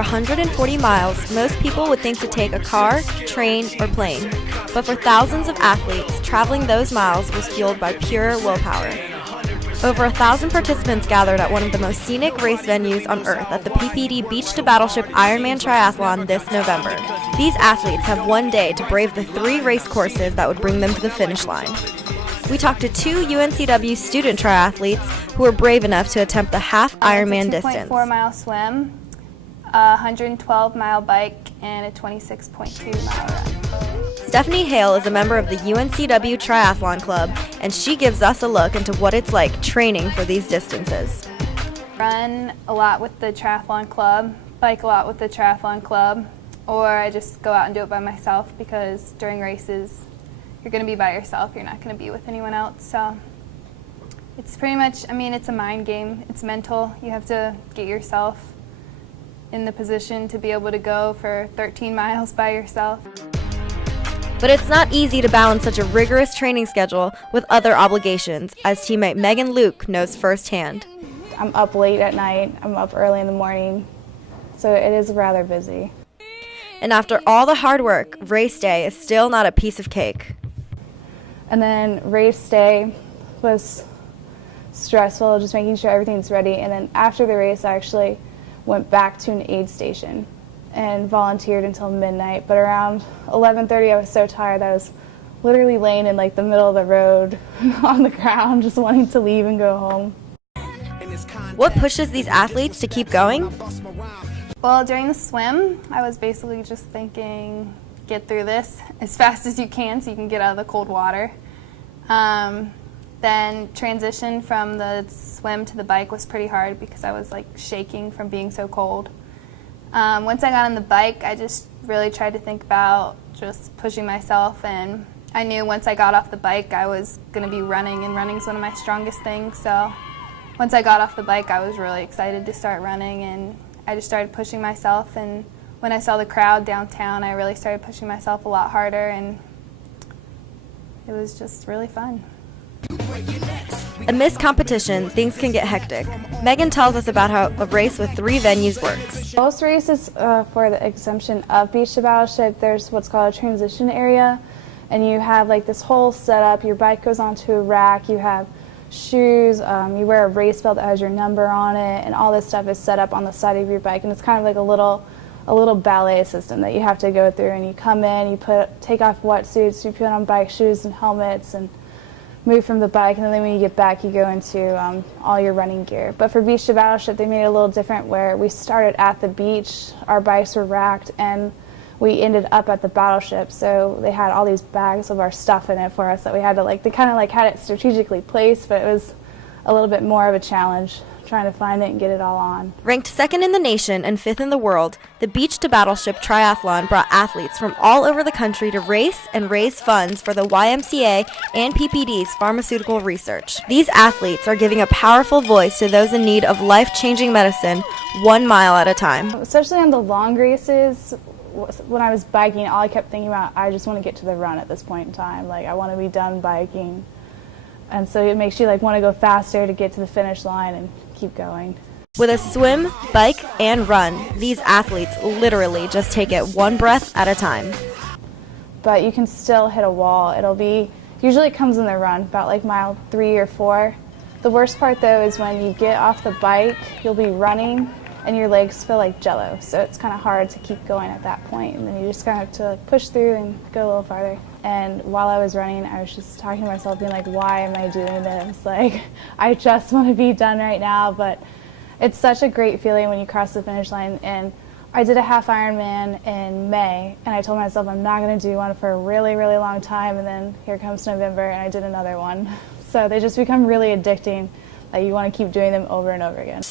140 miles, most people would think to take a car, train, or plane. But for thousands of athletes, traveling those miles was fueled by pure willpower. Over 1,000 participants gathered at one of the most scenic race venues on Earth at the PPD Beach to Battleship Ironman triathlon this November. These athletes have one day to brave the 3 race courses that would bring them to the finish line. We talked to 2 UNCW student triathletes who were brave enough to attempt the half Ironman distance. 2.4-mile swim, a 112-mile bike, and a 26.2-mile run. Stephanie Hale is a member of the UNCW Triathlon Club, and she gives us a look into what it's like training for these distances. Run a lot with the triathlon club, bike a lot with the triathlon club, or I just go out and do it by myself because during races you're going to be by yourself, you're not going to be with anyone else. So it's pretty much, it's a mind game, it's mental. You have to get yourself in the position to be able to go for 13 miles by yourself. But it's not easy to balance such a rigorous training schedule with other obligations, as teammate Megan Luke knows firsthand. I'm up late at night, I'm up early in the morning, so it is rather busy. And after all the hard work, race day is still not a piece of cake. And then race day was stressful, just making sure everything's ready. And then after the race, I actually went back to an aid station and volunteered until midnight. But around 11:30, I was so tired that I was literally laying in the middle of the road on the ground, just wanting to leave and go home. What pushes these athletes to keep going? Well, during the swim, I was basically just thinking, get through this as fast as you can so you can get out of the cold water. Then transition from the swim to the bike was pretty hard because I was shaking from being so cold. Once I got on the bike, I just really tried to think about just pushing myself, and I knew once I got off the bike I was going to be running, and running's one of my strongest things. So once I got off the bike, I was really excited to start running, and I just started pushing myself. And when I saw the crowd downtown, I really started pushing myself a lot harder, and it was just really fun. Amidst competition, things can get hectic. Megan tells us about how a race with 3 venues works. Most races, for the exemption of Beach to Battleship, there's what's called a transition area, and you have this whole setup. Your bike goes onto a rack, you have shoes, you wear a race belt that has your number on it, and all this stuff is set up on the side of your bike, and it's kind of like a little ballet system that you have to go through. And you come in, you take off wetsuits, you put on bike shoes and helmets, and move from the bike, and then when you get back you go into all your running gear. But for Beach to Battleship, they made it a little different, where we started at the beach, our bikes were racked, and we ended up at the Battleship. So they had all these bags of our stuff in it for us that we had to they kind of had it strategically placed, but it was a little bit more of a challenge trying to find it and get it all on. Ranked 2nd in the nation and 5th in the world, the Beach to Battleship Triathlon brought athletes from all over the country to race and raise funds for the YMCA and PPD's pharmaceutical research. These athletes are giving a powerful voice to those in need of life-changing medicine 1 mile at a time. Especially on the long races, when I was biking, all I kept thinking about, I just want to get to the run at this point in time. I want to be done biking. And so it makes you want to go faster to get to the finish line and keep going. With a swim, bike, and run, these athletes literally just take it one breath at a time. But you can still hit a wall. Usually it comes in the run, about mile 3 or 4. The worst part though is when you get off the bike, you'll be running and your legs feel like jello. So it's kind of hard to keep going at that point, and then you just kind of have to push through and go a little farther. And while I was running, I was just talking to myself, being why am I doing this? I just want to be done right now. But it's such a great feeling when you cross the finish line. And I did a half Ironman in May, and I told myself I'm not going to do one for a really, really long time. And then here comes November, and I did another one. So they just become really addicting. You want to keep doing them over and over again.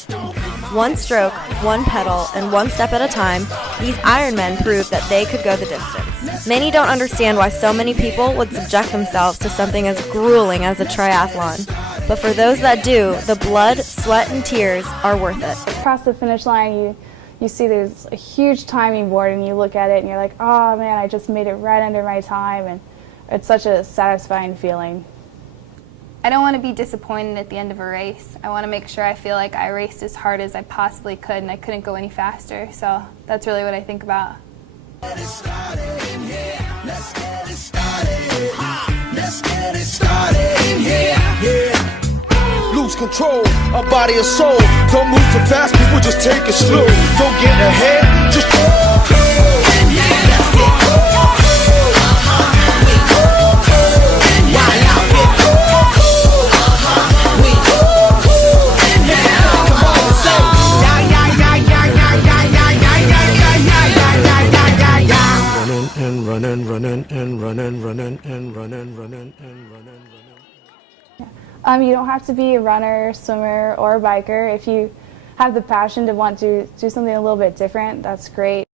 One stroke, one pedal, and one step at a time, these Ironmen proved that they could go the distance. Many don't understand why so many people would subject themselves to something as grueling as a triathlon. But for those that do, the blood, sweat, and tears are worth it. Across the finish line, you see there's a huge timing board, and you look at it and you're like, oh man, I just made it right under my time, and it's such a satisfying feeling. I don't want to be disappointed at the end of a race. I want to make sure I feel like I raced as hard as I possibly could and I couldn't go any faster. So that's really what I think about. Let's get it started in here. Yeah. Lose control of body and soul. Don't move too fast, people just take it slow. Don't get ahead, just You don't have to be a runner, swimmer, or a biker. If you have the passion to want to do something a little bit different, that's great.